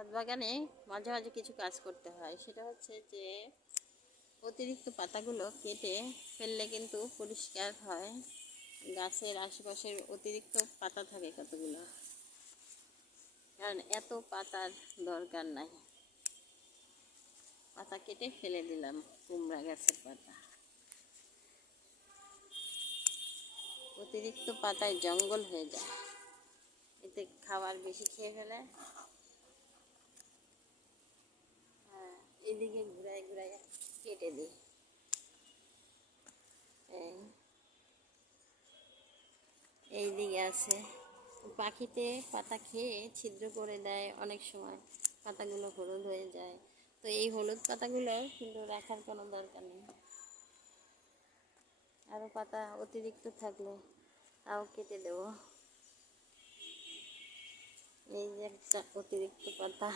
ছাদ বাগানে মাঝে মাঝে কিছু কাজ করতে হয়, সেটা হচ্ছে যে অতিরিক্ত পাতাগুলো কেটে ফেললে কিন্তু পরিষ্কার হয়। গাছের আশেপাশের অতিরিক্ত পাতা থাকে কতগুলো, কারণ এত পাতার দরকার নাই। পাতা কেটে ফেলে দিলাম, কুমড়া গাছের পাতা। অতিরিক্ত পাতায় জঙ্গল হয়ে যায়, এতে খাবার বেশি খেয়ে ফেলে। এদিকে ঘুরায় ঘুরায় কেটে দিই। এইদিকে আছে, পাখিতে পাতা খেয়ে ছিদ্র করে দেয়, অনেক সময় পাতাগুলো হলুদ হয়ে যায়। তো এই হলুদ পাতাগুলো কিন্তু রাখার কোনো দরকার নেই। আরও পাতা অতিরিক্ত থাকলে তাও কেটে দেবো। এই যে একটা অতিরিক্ত পাতা।